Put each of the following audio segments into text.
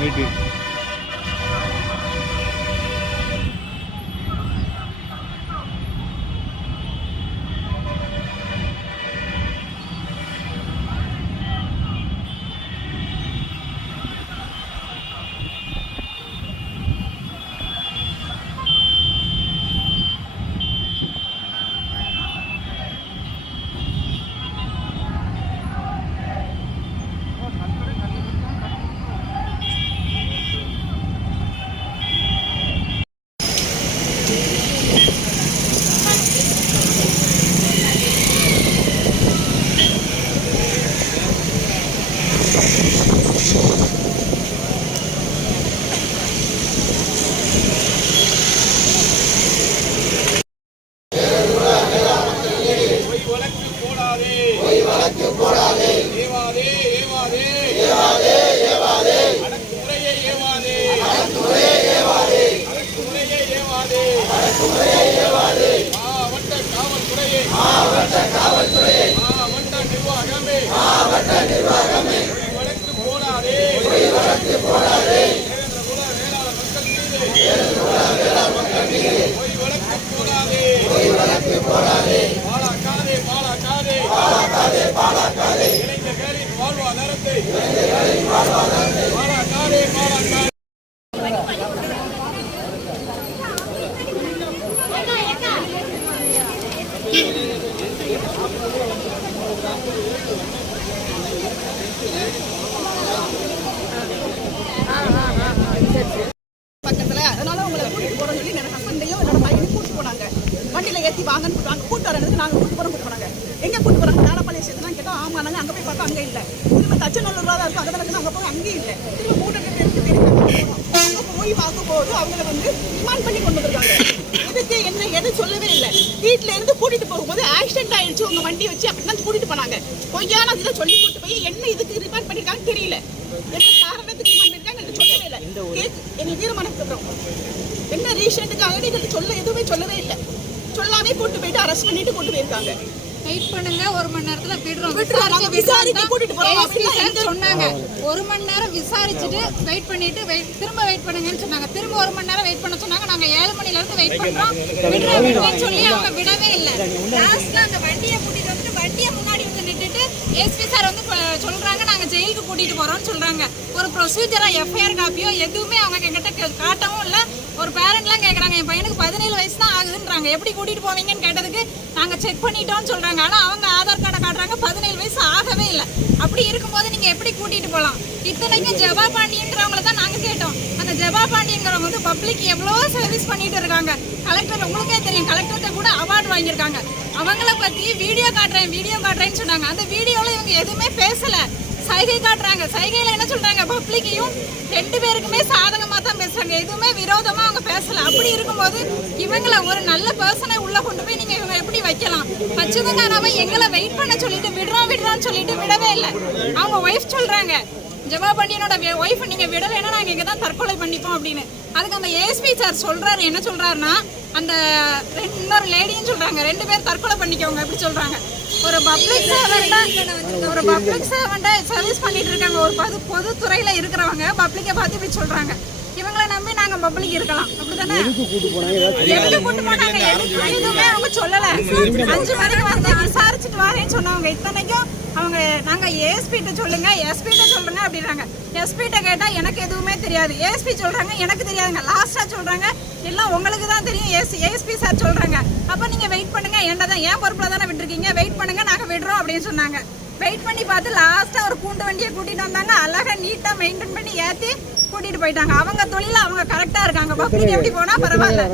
Right பொய் வழக்கு போடாதே பொய் வழக்கு போடாதே ஏவாதே ஏவாதே. ஏவாதே ஏவாதே. அடக்குமுறையை ஏவாதே. அடக்குமுறையை ஏவாதே அடக்குமுறையை ஏவாதே அடக்குமுறையை ஏவாதே மாவட்ட காவல்துறையே. மாவட்ட காவல்துறையே மாவட்ட நிர்வாகமே. மாவட்ட நிர்வாகமே வழக்கு போடாதே வழக்கு போடாதே. பக்கத்தில் அதனால உங்களை கூட்டிட்டு போறோம் சொல்லி என்னோட ஹஸ்பண்டையும் என்னோட பையனையும் கூட்டிட்டு போனாங்க வண்டியில ஏற்றி வாங்கன்னு கூப்பிட்டாங்க கூட்டு வரதுக்கு நாங்க கூட்டு போறோம் கூட்டு போனாங்க எங்க கூட்டு போறாங்க நாடப்பாளையம் சேர்த்து கேட்டோம் ஆமா நாங்க அங்கே போய் பார்த்தோம் அங்கே இல்லை திரும்ப தச்சநல்லூர் தான் இருக்கும் அங்கே தான் இருக்கு அங்க போய் அங்கே இல்ல திரும்ப மூணு போய் பார்க்கும் போது அவங்கள வந்து ரிமாண்ட் பண்ணி கொண்டு வந்திருக்காங்க எதுக்கு என்ன எது சொல்லவே வீட்ல இருந்து கூட்டிட்டு போகும்போது ஆக்சிடென்ட் ஆயிடுச்சு. உங்க வண்டியை வச்சு அப்படிதான் கூட்டிட்டு போனாங்க. பொய்யான இதுல சொல்லி கூட்டு போய் என்ன இதுக்கு ரிமாண்ட் பண்ணிருக்காங்க தெரியல. என்ன காரணத்துக்கு ரிமாண்ட் பண்ணிருக்காங்க எனக்கு சொல்லவே இல்ல. எங்களுக்கு தீர்மானம் சொல்றோம் என்ன ரீசனுக்காக நீங்க சொல்ல எதுவுமே சொல்லவே இல்லை. சொல்லாமே கூட்டு போயிட்டு அரெஸ்ட் பண்ணிட்டு கொண்டு போயிருக்காங்க. வெயிட் பண்ணுங்க ஒரு மணி நேரத்துல விடுறோம். சொன்னாங்க. ஒரு மணி நேரம் விசாரிச்சுட்டு வெயிட் பண்ணிட்டு திரும்ப வெயிட் பண்ணுங்கன்னு சொன்னாங்க. திரும்ப ஒரு மணி நேரம் வெயிட் பண்ண சொன்னாங்க. நாங்க ஏழு மணில இருந்து வெயிட் பண்றோம். விடுறேன் விடுறேன்னு சொல்லி அவங்க விடவே இல்ல. லாஸ்ட்ல அந்த வண்டியை கூட்டிட்டு வந்துட்டு வண்டியை முன்னாடி வந்து நின்னுட்டு எஸ்பி சார் வந்து இப்ப சொல்றாங்க நாங்க ஜெயிலுக்கு கூட்டிட்டு போறோம்னு சொல்றாங்க. ஒரு ப்ரொசீஜரா எஃப்ஐஆர் காப்பியோ எதுவுமே அவங்க எங்கிட்ட காட்டவும் இல்ல. ஒரு பேரண்ட்லாம் கேட்குறாங்க என் பையனுக்கு பதினேழு வயசு தான் ஆகுதுன்றாங்க. எப்படி கூட்டிகிட்டு போவீங்கன்னு கேட்டதுக்கு நாங்கள் செக் பண்ணிட்டோம்னு சொல்கிறாங்க ஆனால் அவங்க ஆதார் கார்டை காட்டுறாங்க பதினேழு வயசு ஆகவே இல்லை. அப்படி இருக்கும்போது நீங்கள் எப்படி கூட்டிகிட்டு போகலாம் இத்தனைக்கும் ஜபா பாண்டியன்றவங்கள தான் நாங்கள் கேட்டோம். அந்த ஜெபா பாண்டியங்கிறவங்க வந்து பப்ளிக் எவ்வளோ சர்வீஸ் பண்ணிட்டு இருக்காங்க. கலெக்டர் உங்களுக்கே தெரியும் கலெக்டர்கிட்ட கூட அவார்டு வாங்கியிருக்காங்க. அவங்கள பற்றி வீடியோ காட்டுறேன் வீடியோ காட்டுறேன்னு சொன்னாங்க. அந்த வீடியோவில் இவங்க எதுவுமே பேசலை. சைகை காட்டுறாங்க. சைகையில என்ன சொல்றாங்க? பப்ளிக்கையும் ரெண்டு பேருக்குமே சாதகமா தான் பேசுறாங்க. எதுவுமே விரோதமா அவங்க பேசல. அப்படி இருக்கும்போது இவங்கள ஒரு நல்ல பர்சனை உள்ள கொண்டு போய் நீங்க இவங்க எப்படி வைக்கலாம்? வச்சதுக்காரவ எங்களை வெயிட் பண்ண சொல்லிட்டு விடுறோம் விடுறோம்னு சொல்லிட்டு விடவே இல்லை. அவங்க ஒய்ஃப் சொல்றாங்க. ஜெபா பண்ணியனோட ஒய்ஃப் நீங்க விடலைன்னா நாங்க இங்க தான் தற்கொலை பண்ணிப்போம் அப்படின்னு. அதுக்கு அந்த ஏஎஸ்பி சார் சொல்றாரு. என்ன சொல்றாருன்னா அந்த ரெண்டு- இன்னொரு லேடியும் சொல்றாங்க. ரெண்டு பேர் தற்கொலை பண்ணிக்கவங்க எப்படி சொல்றாங்க. ஒரு பப்ளிக் சர்வெண்ட்டா ஒரு பப்ளிக் சர்வெண்ட்டா சர்வீஸ் பண்ணிட்டு இருக்காங்க. ஒரு பொது பொதுத்துறையில இருக்கிறவங்க. பப்ளிக்கை பார்த்து இப்படி சொல்றாங்க. இவங்கள நம்பி நாங்க பப்ளிக் இருக்கலாம். அப்படிதானே எதுக்கு கூட்டு போனாங்க? எதுவுமே அவங்க சொல்லல. அஞ்சு மணிக்கு வந்து விசாரிச்சுட்டு வரேன்னு சொன்னவங்க. இத்தனைக்கும் அவங்க நாங்க ஏஎஸ்பி கிட்ட சொல்லுங்க. எஸ்பி கிட்ட சொல்லுங்க அப்படிறாங்க எஸ்பி கிட்ட கேட்டா எனக்கு எதுவுமே தெரியாது. ஏஎஸ்பி சொல்றாங்க எனக்கு தெரியாதுங்க. லாஸ்டா சொல்றாங்க. எல்லாம் உங்களுக்கு தான் தெரியும். ஏசி ஏஎஸ்பி சார் சொல்றாங்க. அப்ப நீங்க வெயிட் பண்ணுங்க. என்னதான் ஏன் பொறுப்புல தானே விட்டுருக்கீங்க? வெயிட் பண்ணுங்க நாங்க விடுறோம் அப்படின்னு சொன்னாங்க. வெயிட் பண்ணி பார்த்து லாஸ்டா ஒரு கூண்டு வண்டியை கூட்டிட்டு வந்தாங்க. அழகா நீட்டா மெயின்டைன் பண்ணி ஏத்தி கூட்டிட்டு போயிட்டாங்க. அவங்க தொழில அவங்க கரெக்டா இருக்காங்க. பப்ளிக் எப்படி போனா பரவாயில்ல.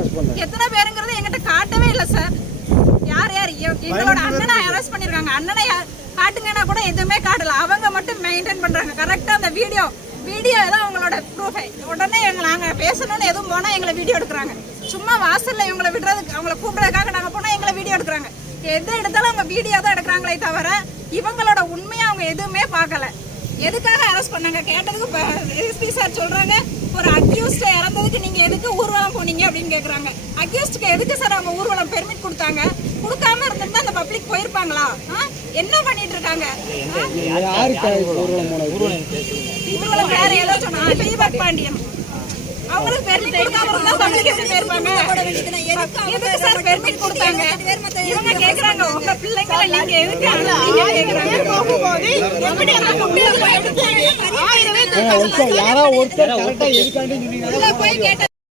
எத்தனை பேருங்கிறது எங்கிட்ட காட்டவே இல்லை சார் யார் யார்? எங்களோட அண்ணனை அரெஸ்ட் பண்ணிருக்காங்க. அண்ணனை காட்டுங்கன்னா கூட எதுவுமே காட்டல. அவங்க மட்டும் மெயின்டைன் பண்றாங்க. கரெக்டா அந்த வீடியோ வீடியோ தான் அவங்களோட ப்ரூஃபை உடனே எங்களை நாங்கள் பேசணும்னு எதுவும் போனால் எங்களை வீடியோ எடுக்கிறாங்க. சும்மா வாசலில் இவங்களை விடுறதுக்கு அவங்கள கூப்பிடுறதுக்காக நாங்கள் போனால் எங்களை வீடியோ எடுக்கிறாங்க. எது எடுத்தாலும் அவங்க வீடியோ தான் எடுக்கிறாங்களே தவிர இவங்களோட உண்மையை அவங்க எதுவுமே பார்க்கல. எதுக்காக அரெஸ்ட் பண்ணாங்க? கேட்டதுக்கு எஸ்பி சார் சொல்கிறாங்க ஒரு அக்யூஸ்ட் இறந்ததுக்கு நீங்கள் எதுக்கு ஊர்வலம் போனீங்க அப்படின்னு கேட்குறாங்க அக்யூஸ்டுக்கு எதுக்கு சார் அவங்க ஊர்வலம் பெர்மிட் கொடுத்தாங்க? கொடுக்காம இருந்திருந்தா அந்த பப்ளிக் போயிருப்பாங்களா? ஆ? என்ன பண்ணிட்டு இருக்காங்க? இவங்கள வேற ஏதோ சொன்னாங்க தீபக் பாண்டியன். அவங்களுக்கு பெர்மிட் கொடுக்காம இருந்தா வண்டிக்கு எப்படி போயிருப்பாங்க எதுக்கு சார் பெர்மிட் கொடுத்தாங்க? இவங்க கேக்குறாங்க உங்க பிள்ளைங்களை நீங்க எதுக்கு அனுப்புனீங்க கேக்குறாங்க. போகும்போது எப்படி ஒருத்தர் யாரோ ஒருத்தர் கரெக்டா எதுக்காண்டி போய் கேட்ட